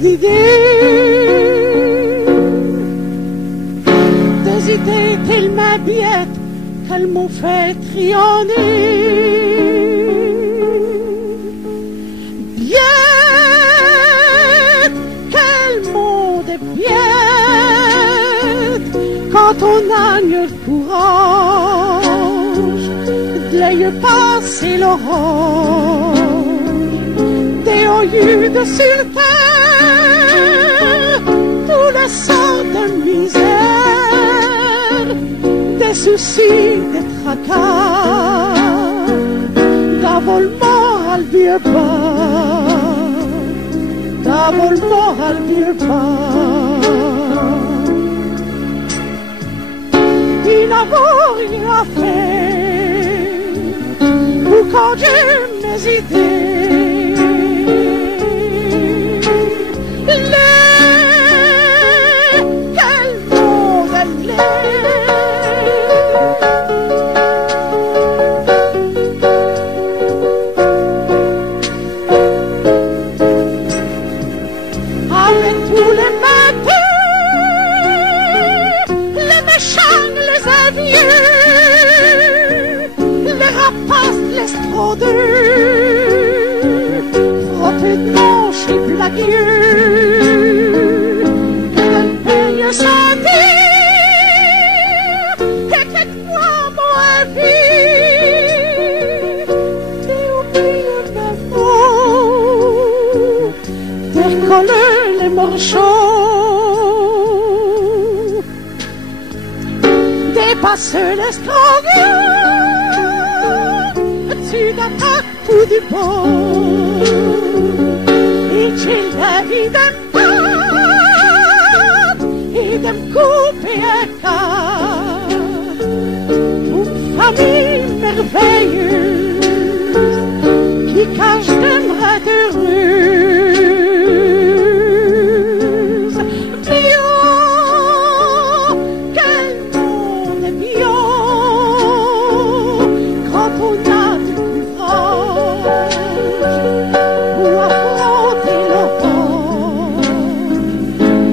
d'idées, des idées tellement bêtes qu'elles m'ont fait trionner. Bêtes, quel monde est bête quand on a mieux le courage de l'œil passer l'orage, des hauts de sur terre, tout le sang de misère, des soucis, des tracas, d'avol moral vieux pas, d'avol moral vieux pas. Il n'a rien à faire ou quand j'ai mes idées, quel monde elle est. Avec tous les matins, les méchants, les avieux, les rapaces, les fraudeurs, frottés de manches et blagueux, que de paye sans dire, et quelquefois moins vite, et oublier mes mots, décoller les morceaux, dépasser l'escalier, tu d'attaque ou du pont, et j'ai la vie de battre et de me couper un quart. Une famille merveilleuse qui cache des bras heureuse. Bien, quel monde est bien quand on a du courage pour affronter l'orage.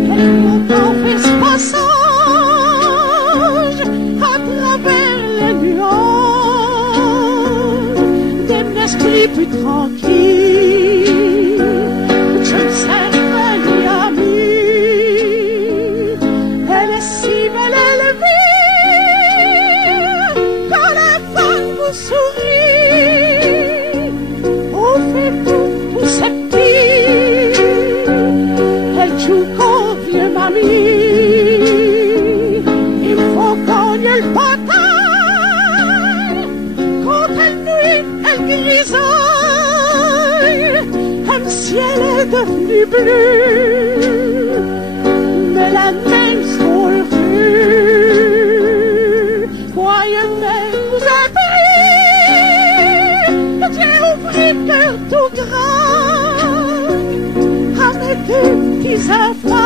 Et quand on fait ce passage à travers les nuages d'un esprit plus tranquille, je me sers ni amie. Elle est si belle élevée quand les femmes vous sourient, on fait tout ses petits. Elle joue comme vieux mamie, il faut gagner le bataille. Quand elle nuit, elle grisaille, comme si elle est devenue bleue, mais la neige sont heureux. Croyez même vous êtes pris, j'ai ouvert cœur tout grand à mes deux petits enfants.